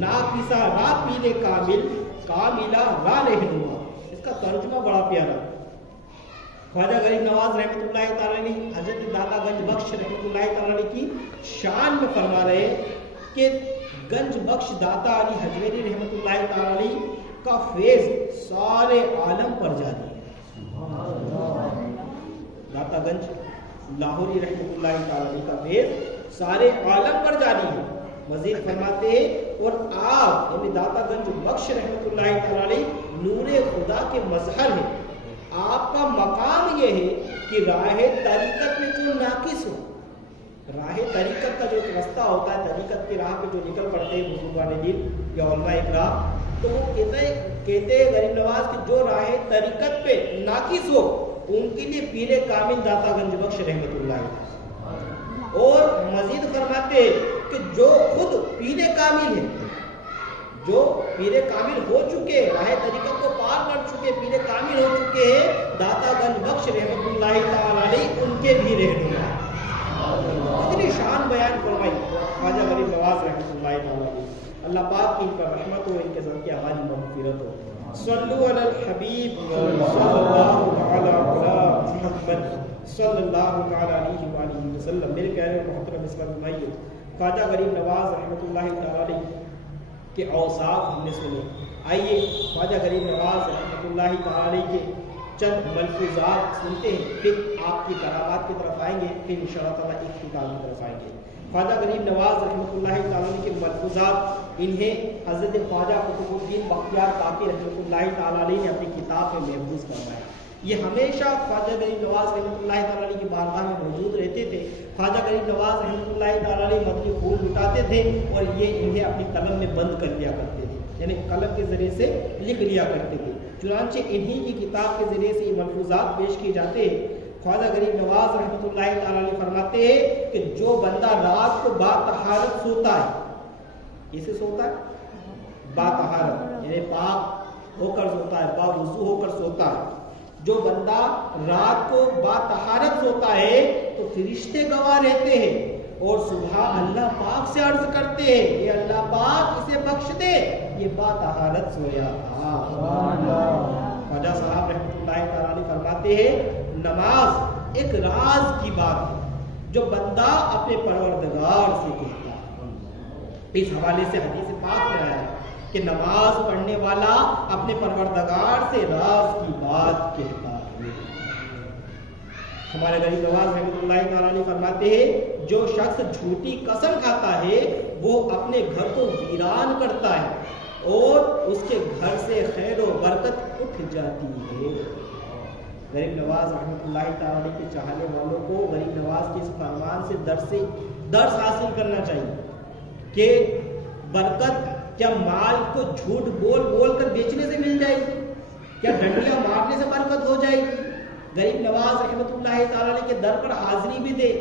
ناقصہ را پیلے کامل کاملہ را رہنما. اس کا ترجمہ بڑا پیارا. خواجہ غریب نواز رحمۃ اللہ تعالیٰ نے حضرت داتا گنج بخش رحمۃ اللہ تعالیٰ کی شان میں فرما رہے کہ گنج بخش داتا علی حجویری رحمۃ اللہ تعالیٰ کا فیض سارے عالم پر جاری ہے. داتا گنج لاہوری رحمۃ اللہ تعالیٰ کا فیض سارے عالم پر جاری ہے. مزید فرماتے ہیں اور آپ یعنی داتا گنج بخش رحمۃ اللہ تعالیٰ نور خدا کے مظہر ہیں. آپ کا مقام یہ ہے کہ راہ طریقت میں جو ناقص ہو، راہ طریقت کا جو رستہ ہوتا ہے، طریقت کی راہ پہ جو نکل پڑتے ہیں بزرگان دین یا علماء اکرام، تو وہ کہتے ہیں غریب نواز کہ جو راہ طریقت پہ ناقص ہو ان کے لیے پیر کامل داتا گنج بخش رحمۃ اللہ. اور مزید فرماتے ہیں کہ جو خود پیر کامل ہے، جو پیر کامل ہو چکے، راہ طریقت کو پار کر چکے، پیر کامل ہو چکے ہیں، داتا گنج بخش رحمۃ اللہ تعالیٰ علیہ ان کے بھی رہنما. اتنی شان بیان فرمائی خواجہ غریب نواز رحمۃ اللہ تعالیٰ علیہ. اللہ پاک کی ان پر رحمت ہو، ان کے صدقے ہماری مغفرت ہو. صلو علی الحبیب صلی اللہ تعالی علی محمد صلی اللہ تعالی علیہ وآلہ وسلم. میرے پیارے اور محترم اسلامی بھائیو، خواجہ غریب نواز رحمۃ اللہ تعالیٰ علیہ کے اوصاف ہم نے سنے. آئیے خواجہ غریب نواز رحمۃ اللہ تعالی کے چند ملفوظات سنتے ہیں، پھر آپ کی کرامات کی طرف آئیں گے، پھر انشاءاللہ تعالیٰ اختتام کی طرف آئیں گے. خواجہ غریب نواز رحمۃ اللہ تعالی کے ملفوظات انہیں حضرت خواجہ قطب الدین بختیار کاکی رحمۃ اللہ تعالی نے اپنی کتاب میں محفوظ کروایا. یہ ہمیشہ خواجہ غریب نواز رحمۃ اللہ تعالی کی بارگاہ میں موجود رہتے تھے. خواجہ غریب نواز رحمۃ اللہ تعالی مدنی پھول لٹاتے تھے اور یہ انہیں اپنی قلم میں بند کر لیا کرتے تھے، یعنی قلم کے ذریعے سے لکھ لیا کرتے تھے. چنانچہ انہی کی کتاب کے ذریعے سے یہ ملفوظات پیش کیے جاتے ہیں. خواجہ غریب نواز رحمۃ اللہ تعالی فرماتے ہیں کہ جو بندہ رات کو با طہارت سوتا ہے، اسے سوتا ہے با طہارت یعنی پاک ہو کر سوتا ہے، با وضو ہو کر سوتا ہے. جو بندہ رات کو با طہارت سوتا ہے تو فرشتے گواہ رہتے ہیں اور صبح اللہ پاک سے عرض کرتے ہیں کہ اللہ پاک اسے بخش دے، یہ با طہارت سویا تھا. خواجہ صاحب رحمۃ اللہ تعالی فرماتے ہیں نماز ایک راز کی بات ہے جو بندہ اپنے پروردگار سے کہتا ہے. اس حوالے سے حدیث پاک میں آیا ہے کہ نماز پڑھنے والا اپنے پروردگار سے راز کی بات کہتا ہے. ہمارے غریب نواز رحمۃ اللہ تعالیٰ نے فرماتے ہیں جو شخص جھوٹی قسم کھاتا ہے وہ اپنے گھر کو ویران کرتا ہے اور اس کے گھر سے خیر و برکت اٹھ جاتی ہے. غریب نواز رحمۃ اللہ تعالیٰ کے چاہنے والوں کو غریب نواز کے اس فرمان سے درس حاصل کرنا چاہیے کہ برکت کیا مال کو جھوٹ بول بول کر بیچنے سے مل جائے گی؟ کیا ڈنڈیاں مارنے سے برکت غریب نواز رحمۃ اللہ تعالیٰ علیہ کے در پر حاضری بھی دے،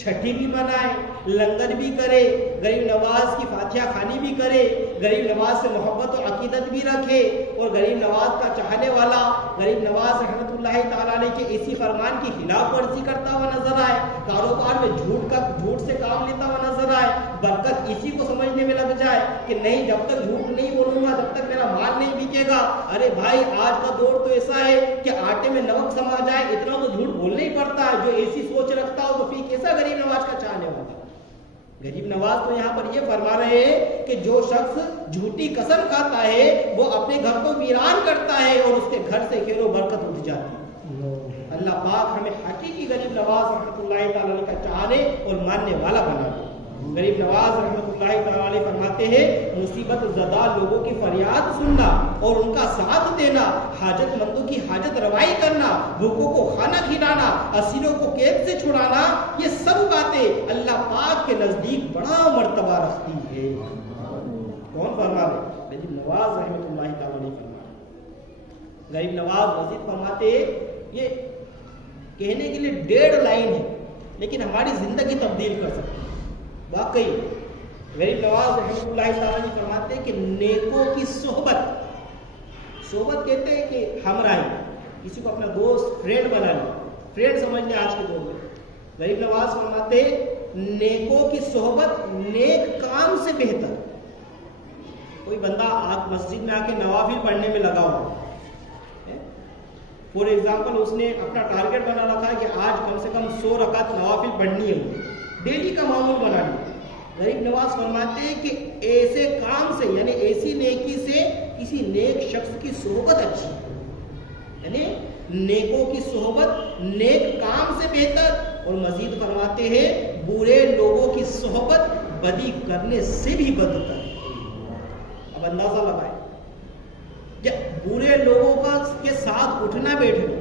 چھٹی بھی منائے، لنگر بھی کرے، غریب نواز کی فاتحہ خوانی بھی کرے، غریب نواز سے محبت و عقیدت بھی رکھے، اور غریب نواز کا چاہنے والا غریب نواز رحمۃ اللہ تعالیٰ علیہ کے اسی فرمان کی خلاف ورزی کرتا ہوا نظر آئے، کاروبار میں جھوٹ سے کام لیتا ہوا نظر آئے، برکت اسی کو سمجھنے میں لگ جائے کہ نہیں جب تک جھوٹ نہیں بولوں گا جب تک میرا مال نہیں بکے گا۔ ارے بھائی آج کا دور تو ایسا ہے کہ آٹے میں نمک سما جائے اتنا تو جھوٹ بولنا ہی پڑتا ہے۔ جو ایسی سوچ رکھتا ہو تو پھر کیسا غریب نواز کا چاہنے والا؟ غریب نواز تو یہاں پر یہ فرما رہے ہیں کہ جو شخص جھوٹی قسم کھاتا ہے وہ اپنے گھر کو ویران کرتا ہے اور اس کے گھر سے خیر و برکت اٹھ جاتی ہے۔ اللہ پاک ہمیں حقیقی غریب نواز رحمۃ اللہ تعالیٰ علیہ کا چاہنے اور ماننے والا بنا دے۔ غریب نواز رحمۃ اللہ تعالیٰ علیہ فرماتے ہیں مصیبت زدہ لوگوں کی فریاد سننا اور ان کا ساتھ دینا، حاجت مندوں کی حاجت روائی کرنا، بھوکوں کو کھانا کھلانا، اسیروں کو قید سے چھڑانا، یہ سب باتیں اللہ پاک کے نزدیک بڑا مرتبہ رکھتی ہے۔ کون فرما رہے؟ غریب نواز رحمۃ اللہ تعالیٰ علیہ فرما رہے۔ غریب نواز مزید فرماتے یہ کہنے کے لیے 1.5 لائن ہے لیکن ہماری زندگی تبدیل کر سکتی ہے۔ واقعی غریب نواز رحمۃ اللہ تعالیٰ نے فرماتے ہیں کہ نیکوں کی صحبت کہتے ہیں کہ ہمراہی، کسی کو اپنا دوست فرینڈ بنا لیں، فرینڈ سمجھ لیں آج کے دور میں۔ غریب نواز فرماتے ہیں نیکوں کی صحبت نیک کام سے بہتر۔ کوئی بندہ مسجد میں آ کے نوافل پڑھنے میں لگا ہوا، فور ایگزامپل اس نے اپنا ٹارگیٹ بنا رکھا ہے کہ آج کم سے کم 100 رکعت نوافل پڑھنی ہے، ڈیلی کا معمول بنا لیا۔ غریب نواز فرماتے ہیں کہ ایسے کام سے یعنی ایسی نیکی سے کسی نیک شخص کی صحبت اچھی ہے، یعنی نیکوں کی صحبت نیک کام سے بہتر، اور مزید فرماتے ہیں برے لوگوں کی صحبت بدی کرنے سے بھی بدتر ہے۔ اب اندازہ لگائیں کہ برے لوگوں کے ساتھ اٹھنا بیٹھنا،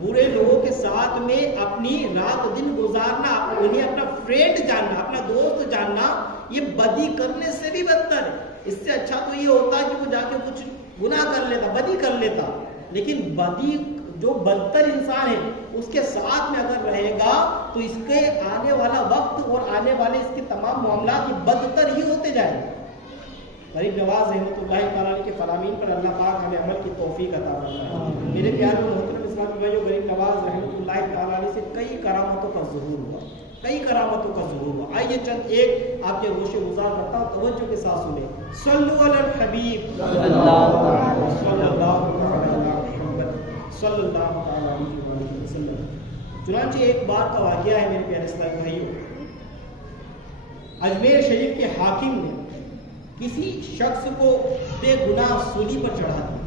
برے لوگوں کے ساتھ میں اپنی رات دن گزارنا، انہیں اپنا فرینڈ جاننا، اپنا دوست جاننا، یہ بدی کرنے سے بھی بدتر ہے۔ اس سے اچھا تو یہ ہوتا کہ وہ جا کے کچھ گناہ کر لیتا، بدی کر لیتا، لیکن بدی جو بدتر انسان ہے اس کے ساتھ میں اگر رہے گا تو اس کے آنے والا وقت اور آنے والے اس کے تمام معاملات بدتر ہی ہوتے جائیں گے۔ غریب نواز رحمۃ اللہ تعالیٰ کے فرامین پر اللہ پاک ہمیں عمل کی توفیق عطا فرمائے۔ میرے پیارے محترم اسلامی بھائیو، غریب نواز رحمۃ اللہ تعالیٰ سے کئی کرامتوں کا ظہور ہوا، کئی کرامتوں کا ظہور ہوا۔ آئیے چند ایک آپ کے گوشے گزار کرتا ہوں، توجہ کے ساتھ سنیں۔ صلو علی الحبیب صلی اللہ علیہ وسلم۔ چنانچہ ایک بار کا واقعہ ہے میرے پیارے اسلامی بھائیو، اجمیر شریف کے حاکم نے کسی شخص کو بے گناہ سولی پر چڑھا دیا۔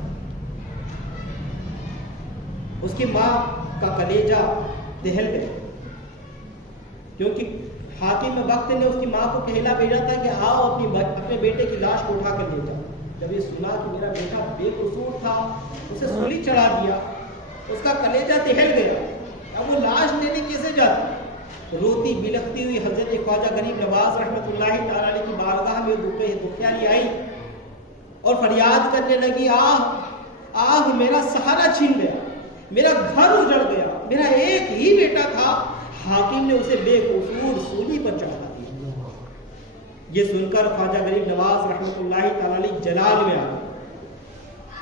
اس کی ماں کا کلیجہ دہل گیا، کیونکہ حاکم وقت نے اس کی ماں کو کہلا بھیجا تھا کہ آؤ اپنے بیٹے کی لاش کو اٹھا کر لے جاؤ۔ جب یہ سنا کہ میرا بیٹا بے قصور تھا، اسے سولی چڑھا دیا، اس کا کلیجہ دہل گیا، اب وہ لاش لینے کیسے جاتا؟ روتی بلکتی ہوئی حضرت خواجہ غریب نواز رحمۃ اللہ تعالیٰ علیہ کی بارگاہ میں دکھیاری آئی اور فریاد کرنے لگی، آہ میرا سہارا چھین گیا، میرا گھر اجڑ گیا، میرا ایک ہی بیٹا تھا، حاکم نے اسے بے قصور سولی پر چڑھا دیا۔ یہ سن کر خواجہ غریب نواز رحمۃ اللہ تعالیٰ علیہ جلال میں آ گئے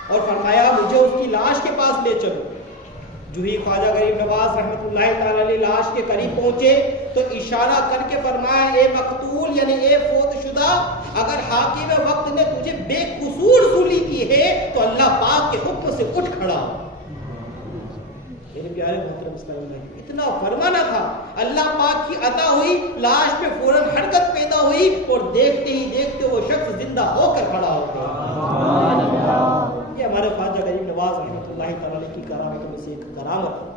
اور فرمایا مجھے اس کی لاش کے پاس لے چلو۔ جو ہی خواجہ غریب نواز رحمۃ اللہ تعالیٰ علیہ لاش کے قریب پہنچے تو اشارہ کر کے فرمایا، اے مقتول یعنی اے فوت شدہ، اگر حاکم وقت نے تجھے بے قصور سولی کی ہے تو اللہ پاک کے حکم سے اٹھ کھڑا ہو۔ میرے پیارے محترم اسلامی بھائی، اتنا فرمانا تھا، اللہ پاک کی عطا ہوئی، لاش پہ فوراً حرکت پیدا ہوئی اور دیکھتے ہی دیکھتے وہ شخص زندہ ہو کر کھڑا ہو گیا۔ یہ ہمارے خواجہ غریب نواز رحمۃ اللہ تعالیٰ کی کرامتوں میں سے ایک کرامت ہے۔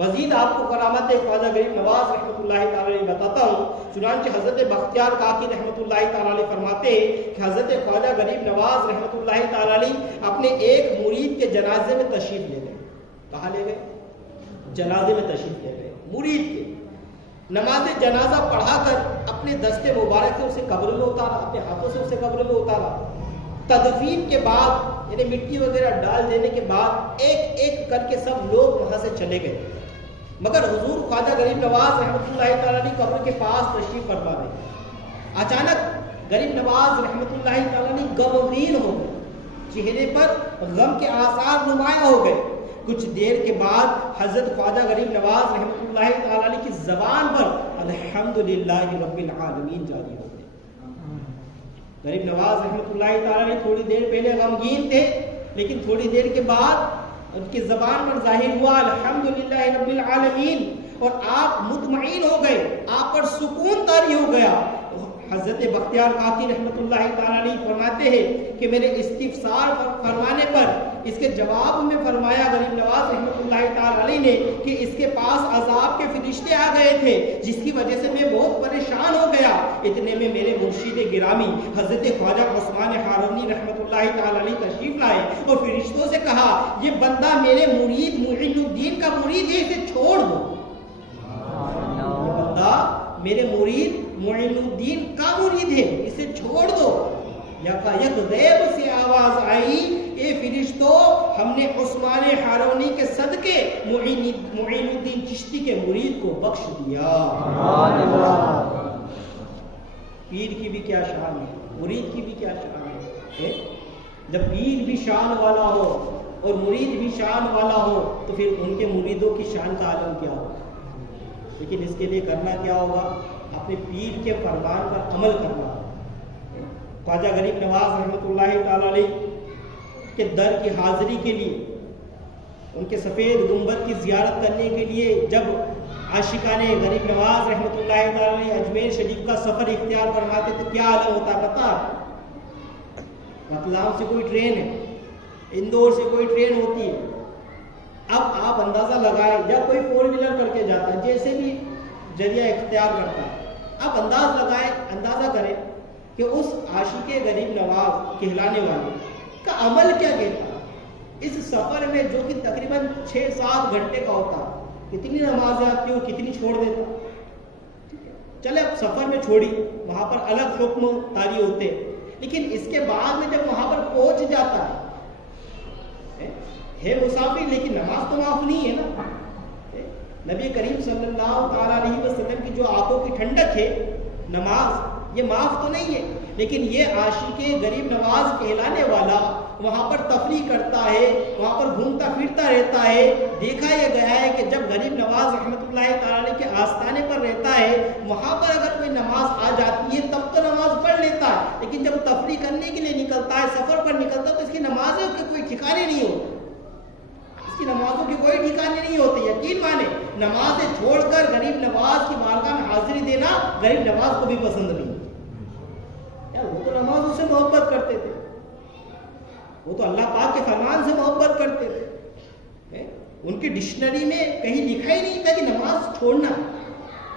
مزید آپ کو کرامت خواجہ غریب نواز رحمۃ اللہ تعالیٰ بتاتا ہوں۔ چنانچہ حضرت بختیار کاکی رحمۃ اللہ تعالیٰ فرماتے ہیں کہ حضرت خواجہ غریب نواز رحمۃ اللہ تعالیٰ اپنے ایک مرید کے جنازے میں تشریف لے گئے۔ کہاں لے گئے؟ جنازے میں تشریف لے گئے مرید کے۔ نماز جنازہ پڑھا کر اپنے دستے مبارک سے اسے قبر میں اتارا، اپنے ہاتھوں سے اسے قبر میں اتارا۔ تدفین کے بعد یعنی مٹی وغیرہ ڈال دینے کے بعد ایک ایک کر کے سب لوگ وہاں سے چلے گئے، مگر حضور خواجہ غریب نواز رحمۃ اللہ تعالیٰ علیہ قبر کے پاس تشریف فرما رہے۔ اچانک غریب نواز رحمۃ اللہ تعالیٰ علیہ غمگین ہو گئے، چہرے پر غم کے آثار نمایاں ہو گئے۔ کچھ دیر کے بعد حضرت خواجہ غریب نواز رحمۃ اللہ تعالیٰ علیہ کی زبان پر الحمدللہ رب العالمین جاری ہو گئے۔ غریب نواز رحمۃ اللہ تعالیٰ علیہ تھوڑی دیر پہلے غمگین تھے، لیکن تھوڑی دیر کے بعد ان کی زبان پر ظاہر ہوا الحمدللہ رب العالمین، اور آپ مطمئن ہو گئے، آپ پر سکون طاری ہو گیا۔ حضرت بختیار کاکی رحمۃ اللہ تعالیٰ علیہ فرماتے ہیں کہ میرے استفسار فرمانے پر اس کے جواب میں فرمایا غریب نواز رحمۃ اللہ تعالیٰ علیہ نے کہ اس کے پاس عذاب کے فرشتے آ گئے تھے، جس کی وجہ سے میں بہت پریشان ہو گیا۔ اتنے میں میرے مرشد گرامی حضرت خواجہ عثمان ہارونی رحمۃ اللہ تعالیٰ علیہ تشریف لائے اور فرشتوں سے کہا یہ بندہ میرے مرید معین الدین کا مرید ہے، اسے چھوڑ دو۔ یہ بندہ میرے مرید معین الدین کا مرید ہے، اسے چھوڑ دو۔ یک غیب سے آواز آئی اے فرشتوں، ہم نے عثمان ہارونی کے صدقے معین الدین چشتی کے مرید کو بخش دیا۔ پیر کی بھی کیا شان ہے، مرید کی بھی کیا شان ہے۔ جب پیر بھی شان والا ہو اور مرید بھی شان والا ہو تو پھر ان کے مریدوں کی شان کا عالم کیا ہوگا۔ لیکن اس کے لیے کرنا کیا ہوگا، اپنے پیر کے فرمان پر عمل کرنا۔ خواجہ غریب نواز رحمۃ اللہ تعالیٰ علیہ کے در کی حاضری کے لیے، ان کے سفید گنبد کی زیارت کرنے کے لیے جب عاشقان غریب نواز رحمۃ اللہ تعالیٰ علیہ اجمیر شریف کا سفر اختیار فرماتے تو کیا عالم ہوتا پتہ؟ رتلام سے کوئی ٹرین ہے، اندور سے کوئی ٹرین ہوتی ہے، اب آپ اندازہ لگائیں یا کوئی فور ویلر کر کے جاتا ہے، جیسے بھی ذریعہ اختیار کرتا ہے، آپ اندازہ کریں کہ اس عاشق غریب نواز کہلانے والے کا عمل کیا کہتا ہے۔ اس سفر میں جو کہ تقریباً 6-7 گھنٹے کا ہوتا، کتنی نمازیں آتی ہو، کتنی چھوڑ دیتا۔ چلے اب سفر میں چھوڑی، وہاں پر الگ حکم طاری ہوتے، لیکن اس کے بعد میں جب وہاں پر پہنچ جاتا ہے مسافر، لیکن نماز تو معاف نہیں ہے نا۔ نبی کریم صلی اللہ تعالیٰ علیہ وسلم کی جو آنکھوں کی ٹھنڈک ہے نماز، یہ معاف تو نہیں ہے، لیکن یہ عاشق غریب نواز کہلانے والا وہاں پر تفریح کرتا ہے، وہاں پر گھومتا پھرتا رہتا ہے۔ دیکھا یہ گیا ہے کہ جب غریب نواز رحمۃ اللہ تعالیٰ علیہ کے آستانے پر رہتا ہے، وہاں پر اگر کوئی نماز آ جاتی ہے تب تو نماز پڑھ لیتا ہے، لیکن جب تفریح کرنے کے لیے نکلتا ہے، سفر پر نکلتا ہے، تو اس کی نمازوں کے کوئی ٹھکانے نہیں ہوتے، اس کی نمازوں کے کوئی ٹھکانے نہیں ہوتے۔ یقین مانے نمازیں چھوڑ کر غریب نواز کی بارگاہ میں حاضری دینا غریب نواز کو بھی پسند نہیں۔ وہ تو نمازوں سے محبت کرتے تھے، وہ تو اللہ پاک کے فرمان سے محبت کرتے تھے۔ ان کی ڈکشنری میں کہیں لکھا ہی نہیں تھا کہ نماز چھوڑنا،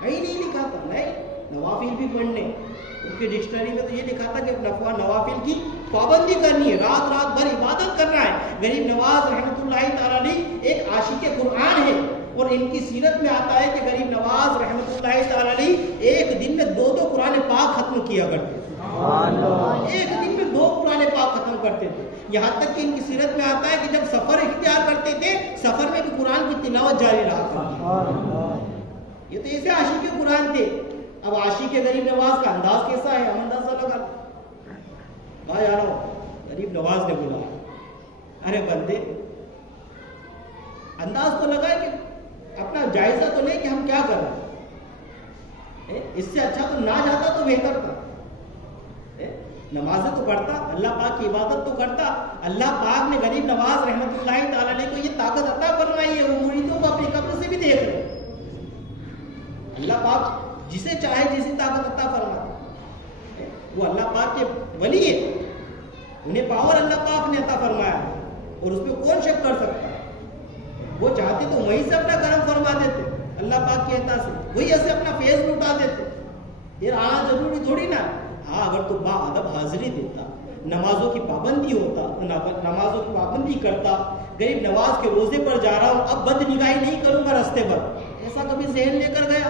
کہیں نہیں لکھا تھا، نہیں، نوافل بھی پڑھنے۔ ان کی ڈکشنری میں تو یہ لکھا تھا کہ نوافل کی پابندی کرنی ہے، رات رات بھر عبادت کرنا ہے۔ غریب نواز رحمۃ اللہ تعالیٰ علیہ ایک عاشق قرآن ہے، اور ان کی سیرت میں آتا ہے کہ غریب نواز رحمۃ اللہ تعالیٰ علیہ ایک دن میں 2 قرآن پاک ختم کیا کرتے تھے، ایک دن میں 2 قرآن پاک ختم کرتے تھے۔ یہاں تک کہ ان کی سیرت میں آتا ہے کہ جب سفر اختیار کرتے تھے، سفر میں بھی قرآن کی تلاوت جاری رہا کرتی۔ یہ تو ایسے عاشق قرآن تھے۔ اب عاشق غریب نواز کا انداز کیسا ہے، ہم اندازہ لگا بھائی آ رہا ہوں، غریب نواز نے بولا، ارے بندے انداز تو لگائے کہ اپنا جائزہ تو لے کہ ہم کیا کر رہے ہیں، اس سے اچھا تو نہ جاتا تو بہتر تھا۔ نمازیں تو پڑھتا، اللہ پاک کی عبادت تو کرتا، اللہ پاک نے غریب نواز رحمۃ اللہ تعالیٰ علیہ کو یہ طاقت عطا فرمائی ہے، وہ مریدوں کو اپنی قبر سے بھی دیکھ لے۔ اللہ پاک جسے چاہے جیسی طاقت عطا فرماتا، وہ اللہ پاک کے ولی ہے، انہیں پاور اللہ پاک نے عطا فرمایا اور اس پہ کون شک کر سکتا ہے۔ وہ چاہتے تو وہیں سے اپنا کرم فرما دیتے اللہ پاک کی عطا سے، وہی ایسے اپنا فیض لٹا دیتے۔ یہ آنا ضروری تھوڑی نا، ہاں اگر تو با ادب حاضری دیتا، نمازوں کی پابندی ہوتا، نمازوں کی پابندی کرتا، غریب نواز کے روزے پر جا رہا ہوں، اب بد نگاہی نہیں کروں گا راستے پر، ایسا کبھی ذہن لے کر گیا؟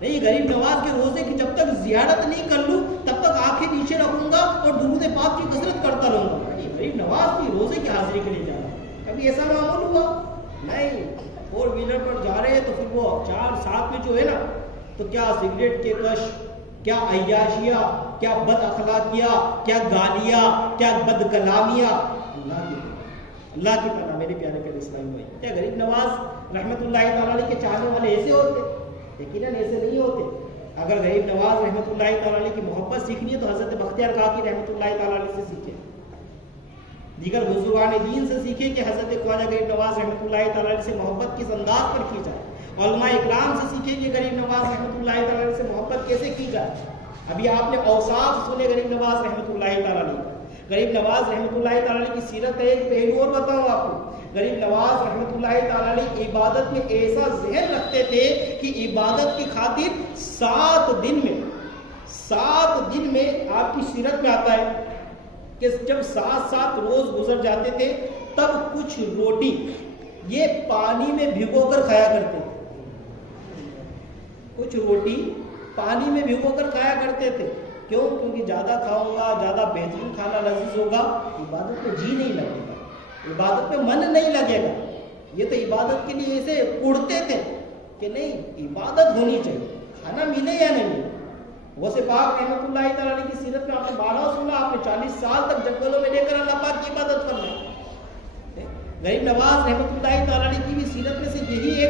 نہیں، غریب نواز کے روزے کی جب تک زیارت نہیں کر لوں تب تک آنکھیں نیچے رکھوں گا اور درود پاک کی کثرت کرتا رہوں گا. نہیں، غریب نواز کی روزے کی حاضری کے لیے جا رہا. کبھی ایسا معمول ہوا؟ نہیں. 4 ویلر پر جا رہے ہیں تو پھر وہ 4 ساتھ میں جو ہے نا، تو کیا سگریٹ کے کش، کیا عیاشیاں، کیا بد اخلاقیاں، کیا گالیاں، کیا بد کلامیاں. اللہ کی پناہ میرے پیارے پیارے اسلامی بھائی. کیا غریب نواز رحمۃ اللہ تعالیٰ علیہ کے چاہنے والے ایسے ہوتے؟ یقیناً ایسے نہیں ہوتے. اگر غریب نواز رحمۃ اللہ تعالیٰ علیہ کی محبت سیکھنی ہے تو حضرت بختیار کاکی رحمۃ اللہ تعالیٰ علیہ سے سیکھے، دیگر بزرگان دین سے سیکھے کہ حضرت خواجہ غریب نواز رحمۃ اللہ تعالیٰ علیہ سے محبت کس انداز پر کی جائے. علماء اکرام سے سیکھے کہ غریب نواز رحمۃ اللہ تعالیٰ علیہ سے محبت کیسے کی جائے. ابھی آپ نے اوصاف سنے غریب نواز رحمۃ اللہ تعالیٰ علیہ. غریب نواز رحمۃ اللہ تعالیٰ علیہ کی سیرت کا ایک پہلو اور بتاؤں آپ کو. غریب نواز رحمۃ اللہ تعالیٰ علیہ عبادت میں ایسا ذہن رکھتے تھے کہ عبادت کی خاطر 7 دن میں آپ کی سیرت میں آتا ہے کہ جب 7 روز گزر جاتے تھے تب کچھ روٹی یہ پانی میں بھگو کر کھایا کرتے تھے. کچھ روٹی پانی میں بھگو کر کھایا کرتے تھے. کیوں؟ کیونکہ زیادہ کھاؤں گا، زیادہ بہترین کھانا لذیذ ہوگا، عبادت میں جی نہیں لگے گا، عبادت میں من نہیں لگے گا. یہ تو عبادت کے لیے ایسے اڑتے تھے کہ نہیں، عبادت ہونی چاہیے، کھانا ملے یا نہیں ملے. غوث پاک رحمۃ اللہ تعالیٰ علیہ کی سیرت میں آپ نے 12 سنا، آپ نے 40 سال تک جنگلوں میں لے کر اللہ پاک کی عبادت کرنا. غریب نواز رحمۃ اللہ تعالیٰ علیہ کی بھی سیرت میں سے یہی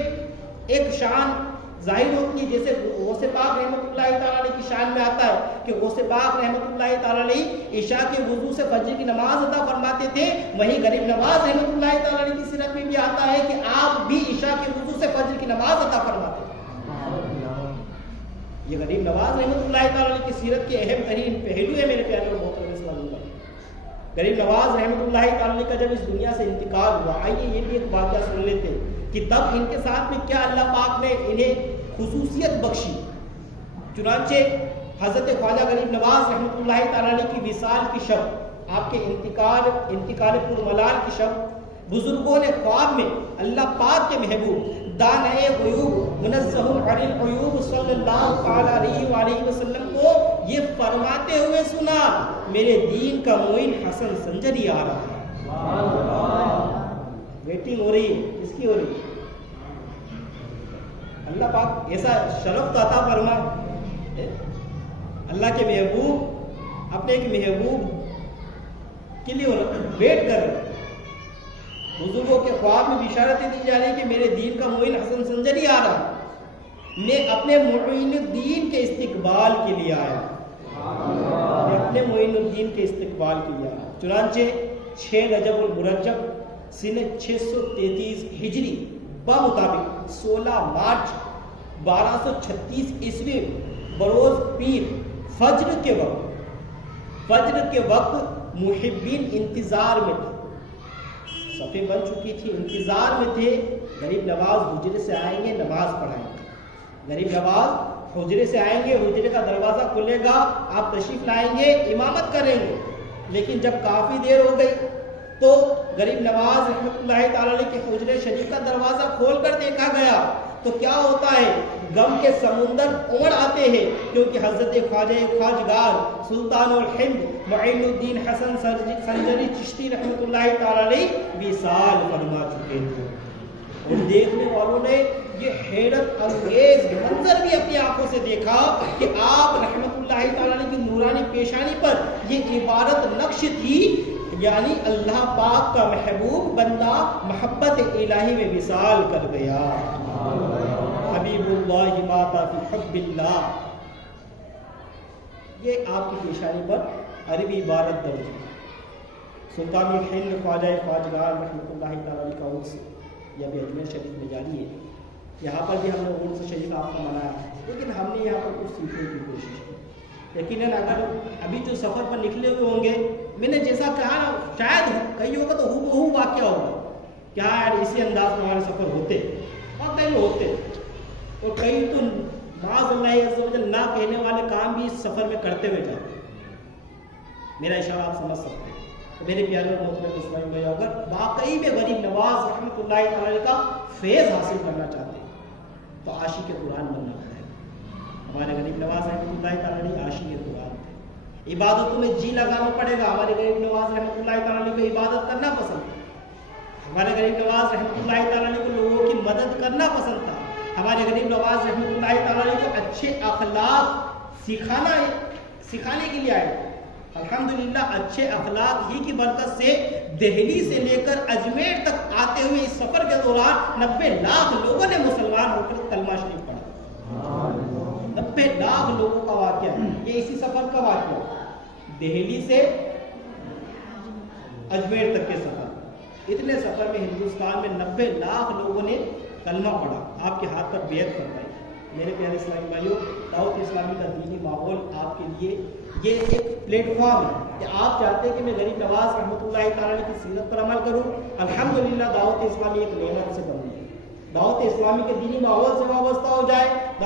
ایک شان ظاہر ہوتی ہے. جیسے غوث پاک رحمۃ اللہ تعالیٰ علیہ کی شان میں آتا ہے کہ غوث پاک رحمۃ اللہ تعالیٰ علیہ عشاء کے وضو سے فجر کی نماز ادا فرماتے تھے. وہیں غریب نواز رحمۃ اللہ تعالیٰ علیہ کی سیرت میں بھی آتا ہے کہ آپ بھی عشاء کے وضو سے فجر کی نماز ادا فرماتے تھے. یہ غریب نواز رحمۃ اللہ تعالیٰ علیہ کی سیرت کے اہم ترین پہلو ہے میرے پیارے اور محترم اسلامی بھائی. غریب نواز رحمۃ اللہ تعالیٰ علیہ کا جب اس دنیا سے انتقال ہوا، آئیے یہ بھی ایک واقعہ سن لیتے کہ تب ان کے ساتھ میں کیا اللہ پاک نے انہیں خصوصیت بخشی. چنانچہ حضرت خواجہ غریب نواز رحمۃ اللہ تعالیٰ علیہ کی وصال کی شب، آپ کے انتقال پرملال کی شب، بزرگوں نے خواب میں اللہ پاک کے محبوب دانائے غیوب منزہ عن العیوب صلی اللہ تعالیٰ علیہ وآلہ وسلم کو یہ فرماتے ہوئے سنا، میرے دین کا معین حسن سنجری آ رہا ہے. ویٹنگ ہو رہی ہے، کس کی ہو رہی ہے؟ اللہ پاک ایسا شرف تو عطا فرما. اللہ کے محبوب اپنے ایک محبوب کے لیے ویٹ کر رہے. بزرگوں کے خواب میں بشارتیں دی جا رہی کہ میرے دین کا معین حسن سنجری آ رہا، میں اپنے معین الدین کے استقبال کے لیے آیا. میں اپنے معین الدین کے استقبال کے لیے آیا. چنانچہ 6 رجب المرجب سنہ 633 ہجری بمطابق 16 مارچ 1236 عیسوی بروز پیر فجر کے وقت محبین انتظار میں تھے. صفیں بن چکی تھی، انتظار میں تھے. غریب نواز حجرے سے آئیں گے، نماز پڑھائیں گے. غریب نواز حجرے سے آئیں گے، حجرے کا دروازہ کھلے گا، آپ تشریف لائیں گے، امامت کریں گے. لیکن جب کافی دیر ہو گئی تو غریب نواز رحمۃ اللہ تعالیٰ علیہ کے حجرے شریف کا دروازہ کھول کر دیکھا گیا تو کیا ہوتا ہے، غم کے سمندر امڑ آتے ہیں. کیونکہ حضرت خواجہ خواجگار سلطان الہند معین الدین حسن سنجری چشتی رحمۃ اللہ تعالیٰ علیہ وصال فرما چکے تھے. اور دیکھنے والوں نے یہ حیرت انگیز منظر بھی اپنی آنکھوں سے دیکھا کہ آپ رحمۃ اللہ تعالیٰ علیہ کی نورانی پیشانی پر یہ عبارت نقش تھی، یعنی اللہ پاک کا محبوب بندہ محبت الہی میں وصال کر گیا. حبیب اللہ ماتا فی حب اللہ، یہ آپ کی پیشانی پر عربی عبارت درج ہے. سلطان الہند خواجہ خواجگار رحمۃ اللہ تعالیٰ کا عرس یہ بھی اجمیر شریف میں جاری ہے. یہاں پر بھی ہم نے عرس شریف آپ کو منایا ہے، لیکن ہم نے یہاں پر کچھ سیکھنے کی کوشش کی. یقیناً اگر ابھی جو سفر پر نکلے ہوئے ہوں گے، میں نے جیسا کہا نا، شاید کئی ہوگا تو ہو واقعہ ہوگا کیا یار اسی انداز میں ہمارے سفر ہوتے، اور کئی ہوتے، اور کئی تو معاذ اللہ عز و جل نہ کہنے والے کام بھی اس سفر میں کرتے ہوئے جاتے. میرا اشارہ آپ سمجھ سکتے ہیں. تو میرے پیارے اور محترم اسلامی بھائی، اگر واقعی میں غریب نواز رحمۃ اللہ تعالی کا فیض حاصل کرنا چاہتے ہیں تو عاشق قرآن بننا پڑے گا. ہمارے غریب نواز رحمۃ اللہ تعالیٰ علیہ عاشق قرآن تھے. عبادتوں میں جی لگانا پڑے گا. ہمارے غریب نواز رحمۃ اللہ تعالیٰ علیہ کو عبادت کرنا پسند تھا. ہمارے غریب نواز رحمۃ اللہ تعالیٰ علیہ کو لوگوں کی مدد کرنا پسند تھا. ہمارے غریب نواز رحمۃ اللہ تعالیٰ علیہ کو اچھے اخلاق سکھانے کے لیے آئے. الحمدللہ اچھے اخلاق ہی کی برکت سے دہلی سے لے کر اجمیر تک آتے ہوئے اس سفر کے دوران 90 لاکھ لوگوں نے مسلمان ہو کر کلمہ شریف پڑھا. 90 لاکھ لوگوں کا واقعہ یہ اسی سفر کا واقعہ. دہلی سے اجمیر تک کے سفر, اتنے سفر میں ہندوستان میں 90 لاکھ لوگوں نے کلمہ پڑھا, آپ کے ہاتھ پر بیعت فرمائی. میرے پیارے اسلامی بھائیوں, دعوت اسلامی کا دینی ماحول آپ کے لیے یہ ایک پلیٹ فارم ہے کہ آپ چاہتے ہیں کہ میں غریب نواز رحمۃ اللہ تعالیٰ کی سیرت پر عمل کروں. الحمدللہ دعوت اسلامی ایک نعمت سے بنی ہے. دعوت اسلامی کے دینی ماحول سے وابستہ ہو جائے,